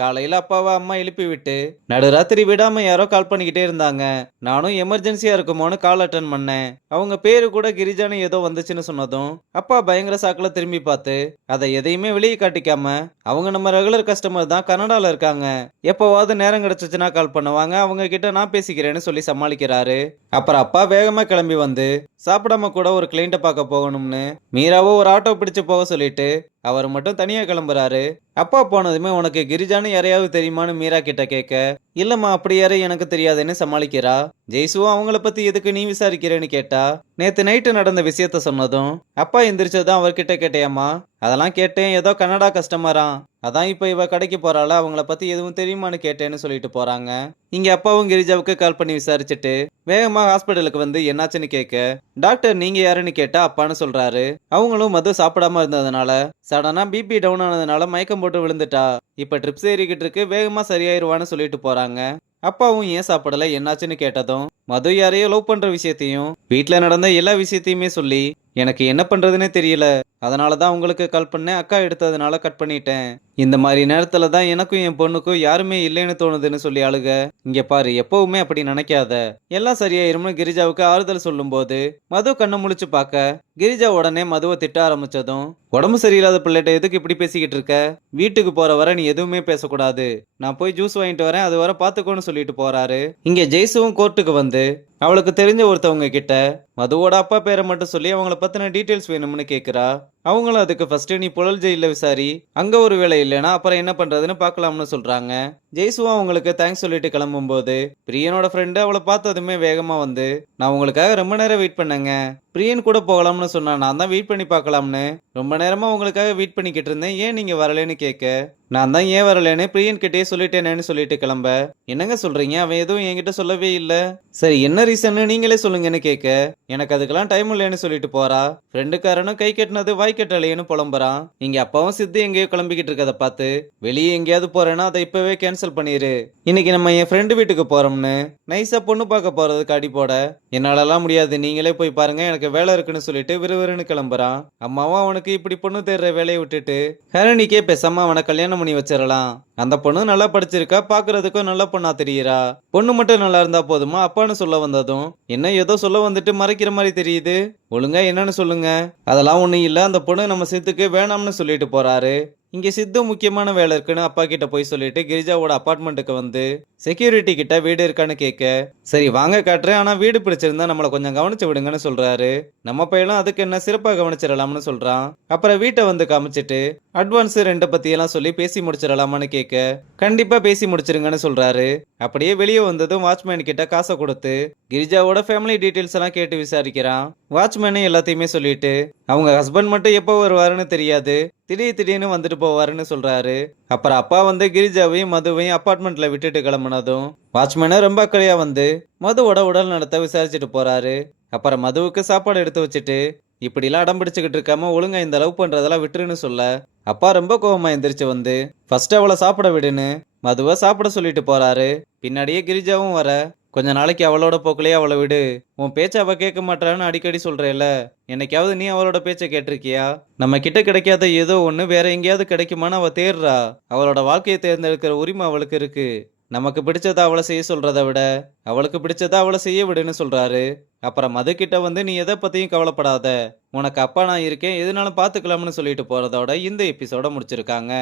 காலையில அப்பாவை அம்மா எழுப்பி விட்டு நடுராத்திரி விடாம யாரோ கால் பண்ணிக்கிட்டே இருந்தாங்க. நானும் எமர்ஜென்சியா இருக்குமோன்னு கால் அட்டன் பண்ணேன். அவங்க பேரு கூட கிரிஜான்னு ஏதோ வந்துச்சுன்னு சொன்னதும் அப்பா பயங்கர சாக்குல திரும்பி பார்த்து அதை எதையுமே வெளியே காட்டிக்காம, அவங்க நம்ம ரெகுலர் கஸ்டமர் தான், கனடால இருக்காங்க, எப்போவாவது நேரம் கிடைச்சிச்சுன்னா கால் பண்ணுவாங்க, அவங்க கிட்ட நான் பேசிக்கிறேன்னு சொல்லி சமாளிக்கிறாரு. அப்புறம் அப்பா வேகமா கிளம்பி வந்து சாப்பிடாம கூட ஒரு கிளைண்ட்டை பார்க்க போகணும்னு மீராவோ ஒரு ஆட்டோ பிடிச்சு போக சொல்லிட்டு அவர் மட்டும் தனியா கிளம்புறாரு. அப்பா போனதுமே உனக்கு கிரிஜான்னு யாரையாவது தெரியுமான்னு மீரா கிட்ட கேட்க, இல்லம்மா அப்படி யாரையும் எனக்கு தெரியாதுன்னு சமாளிக்கிறா. ஜெய்சுவும் அவங்கள பத்தி எதுக்கு நீ விசாரிக்கிறேன்னு கேட்டா, நேத்து நைட்டு நடந்த விஷயத்த சொன்னதும் அப்பா எந்திரிச்சதும் அவர்கிட்ட கேட்டேயம்மா, அதெல்லாம் கேட்டேன், ஏதோ கனடா கஸ்டமரா, அதான் இப்ப இவ கடைக்கு போறாள, அவங்கள பத்தி எதுவும் தெரியுமான்னு கேட்டேன்னு சொல்லிட்டு போறாங்க. இங்க அப்பாவும் கிரிஜாவுக்கு கால் பண்ணி விசாரிச்சுட்டு வேகமா ஹாஸ்பிட்டலுக்கு வந்து என்னாச்சுன்னு கேட்க, டாக்டர் நீங்க யாருன்னு கேட்டா அப்பான்னு சொல்றாரு. அவங்களும் மது சாப்பிடாம இருந்ததுனால சடனா பிபி டவுன் ஆனதுனால மயக்கம் போட்டு விழுந்துட்டா, இப்ப ட்ரிப்ஸ் ஏறிக்கிட்டு இருக்கு, வேகமா சரியாயிருவான்னு சொல்லிட்டு போறாங்க. அப்பாவும் ஏன் சாப்பிடல என்னாச்சுன்னு கேட்டதும் மது யாரையோ லவ் பண்ற விஷயத்தையும் வீட்ல நடந்த எல்லா விஷயத்தையுமே சொல்லி எனக்கு என்ன பண்றதுன்னே தெரியல, அதனாலதான் உங்களுக்கு கால் பண்ணேன், அக்கா எடுத்ததுனால கட் பண்ணிட்டேன், இந்த மாதிரி நேரத்துல தான் எனக்கும் என் பொண்ணுக்கும் யாருமே இல்லைன்னு தோணுதுன்னு சொல்லி அழுக. இங்க பாரு, எப்பவுமே அப்படி நினைக்காத, எல்லாம் சரியாயிரும்னு கிரிஜாவுக்கு ஆறுதல் சொல்லும் போது மது கண்ணை முழிச்சு பார்க்க கிரிஜா உடனே மதுவை திட்ட ஆரம்பிச்சதும், உடம்பு சரியில்லாத பிள்ளைகிட்ட எதுக்கு இப்படி பேசிக்கிட்டு இருக்க, வீட்டுக்கு போற வர நீ எதுவுமே பேசக்கூடாது, நான் போய் ஜூஸ் வாங்கிட்டு வரேன், அது வர பாத்துக்கோன்னு சொல்லிட்டு போறாரு. இங்க ஜெய்சுவும் கோர்ட்டுக்கு வந்து அவளுக்கு தெரிஞ்ச ஒருத்தவங்க கிட்ட மதுவோட அப்பா பேரை மட்டும் சொல்லி அவங்கள பத்தின டீட்டெயில்ஸ் வேணும்னு கேக்குறா. அவங்களும் அதுக்கு ஃபர்ஸ்ட் நீ புழல் ஜெயில விசாரி, அங்க ஒரு வேலை இல்லைன்னா அப்புறம் என்ன பண்றதுன்னு பார்க்கலாம்னு சொல்றாங்க. ஜெய்சுவா அவங்களுக்கு தேங்க்ஸ் சொல்லிட்டு கிளம்பும்போது பிரியனோட ஃப்ரெண்டு அவளை பார்த்ததுமே வேகமா வந்து, நான் உங்களுக்காக ரொம்ப நேரம் வெயிட் பண்ணேங்க, பிரியன் கூட போகலாம்னு சொன்னா, நான் தான் வெயிட் பண்ணி பார்க்கலாம்னு ரொம்ப நேரமா உங்களுக்காக வெயிட் பண்ணிக்கிட்டு இருந்தேன், ஏன் நீங்க வரலன்னு கேட்க, நான் தான் ஏன் வரலன்னு பிரியன் கிட்டே சொல்லிட்டேனேன்னு சொல்லிட்டு கிளம்ப, என்னங்க சொல்றீங்க, அவன் எதுவும் என்கிட்ட சொல்லவே இல்ல, சரி என்ன ரீசன் நீங்களே சொல்லுங்கன்னு கேட்க, எனக்கு அதுக்கெல்லாம் டைம் இல்லைன்னு சொல்லிட்டு போறா. ஃப்ரெண்டுக்காரனும் கை கட்டினது வாய் கட்டலையேன்னு புலம்புறான். இங்க அப்பாவும் சித்து எங்கேயோ கிளம்பிக்கிட்டு இருக்கதை பார்த்து, வெளியே எங்கேயாவது போறேன்னா அதை இப்பவே கேன்சல் பண்ணிரு, இன்னைக்கு நம்ம என் ஃப்ரெண்டு வீட்டுக்கு போறோம்னு நைஸா பொண்ணு பார்க்க போறதுக்கு அடி போட, என்னாலலாம் முடியாது, நீங்களே போய் பாருங்க, எனக்கு வேலை இருக்குன்னு சொல்லிட்டு விறுவிறுன்னு கிளம்புறான். அம்மாவும் அவனுக்கு இப்படி பொண்ணு தேடுற வேலையை விட்டுட்டு ஹரணிக்கே பேசாம அவனை கல்யாணம் பண்ணி வச்சிடலாம், அந்த பொண்ணு நல்லா படிச்சிருக்கா, பாக்குறதுக்கும் நல்ல பொண்ணா தெரியுறா, பொண்ணு மட்டும் நல்லா இருந்தா போதுமா அப்பான்னு சொல்ல வந்ததும், என்ன ஏதோ சொல்ல வந்துட்டு மறைக்கிற மாதிரி தெரியுது, ஒழுங்கா என்னன்னு சொல்லுங்க, அதெல்லாம் ஒண்ணும் இல்ல, அந்த பொண்ணு நம்ம சித்துக்கு வேணாம்னு சொல்லிட்டு போறாரு. இங்க சித்து முக்கியமான வேலை இருக்குன்னு அப்பா கிட்ட போய் சொல்லிட்டு கிரிஜாவோட அபார்ட்மெண்ட்டுக்கு வந்து செக்யூரிட்டி கிட்ட வீடு இருக்கான்னு கேட்க, சரி வாங்க காட்டுறேன், ஆனா வீடு பிடிச்சிருந்தா நம்மளை கொஞ்சம் கவனிச்சு விடுங்கன்னு சொல்றாரு. நம்ம பையனும் அதுக்கு என்ன சிறப்பா கவனிச்சிடலாம்னு சொல்றான். அப்புறம் வீட்டை வந்து காமிச்சிட்டு அட்வான்ஸ் ரெண்டை பத்தி எல்லாம் சொல்லி பேசி முடிச்சிடலாமான்னு கேட்க, கண்டிப்பா பேசி முடிச்சிருங்கன்னு சொல்றாரு. அப்படியே வெளியே வந்ததும் வாட்ச்மேன் கிட்ட காசை கொடுத்து கிரிஜாவோட ஃபேமிலி டீடைல்ஸ் எல்லாம் கேட்டு விசாரிக்கிறான். வாட்ச்மேனே எல்லாத்தையுமே சொல்லிட்டு அவங்க ஹஸ்பண்ட் மட்டும் எப்போ வருவாருன்னு தெரியாது, திடீர்னு வந்துட்டு போவாருன்னு சொல்றாரு. அப்புறம் அப்பா வந்து கிரிஜாவையும் மதுவையும் அபார்ட்மெண்ட்ல விட்டுட்டு கிளம்புனதும் வாட்ச்மேனை ரொம்ப அக்கறையா வந்து மதுவோட உடல் நலத்தை விசாரிச்சுட்டு போறாரு. அப்புறம் மதுவுக்கு சாப்பாடு எடுத்து வச்சுட்டு, இப்படிலாம் அடம் பிடிச்சுக்கிட்டு இருக்காம ஒழுங்கா இந்த லவ் பண்றதெல்லாம் விட்டுருன்னு சொல்ல, அப்பா ரொம்ப கோவமா எந்திரிச்சு வந்து ஃபர்ஸ்ட் அவளை சாப்பிட விடுன்னு மதுவை சாப்பிட சொல்லிட்டு போறாரு. பின்னாடியே கிரிஜாவும் வர, கொஞ்ச நாளைக்கு அவளோட போக்குலயே அவளை விடு, உன் பேச்ச அவ கேட்க மாட்டான்னு அடிக்கடி சொல்றேல, என்னைக்காவது நீ அவளோட பேச்ச கேட்டிருக்கியா, நம்ம கிட்ட கிடைக்காத ஏதோ ஒண்ணு வேற எங்கேயாவது கிடைக்குமான்னு அவ தேடுறா, அவளோட வாழ்க்கையை தேர்ந்தெடுக்கிற உரிமை அவளுக்கு இருக்கு, நமக்கு பிடிச்சதை அவளை செய்ய சொல்றதை விட அவளுக்கு பிடிச்சதை அவளை செய்ய விடுன்னு சொல்றாரு. அப்புறம் மது கிட்ட வந்து நீ எதை பத்தியும் கவலைப்படாத, உனக்கு அப்பா நான் இருக்கேன், எதுனாலும் பாத்துக்கலாம்னு சொல்லிட்டு போறதோட இந்த எபிசோட முடிச்சிருக்காங்க.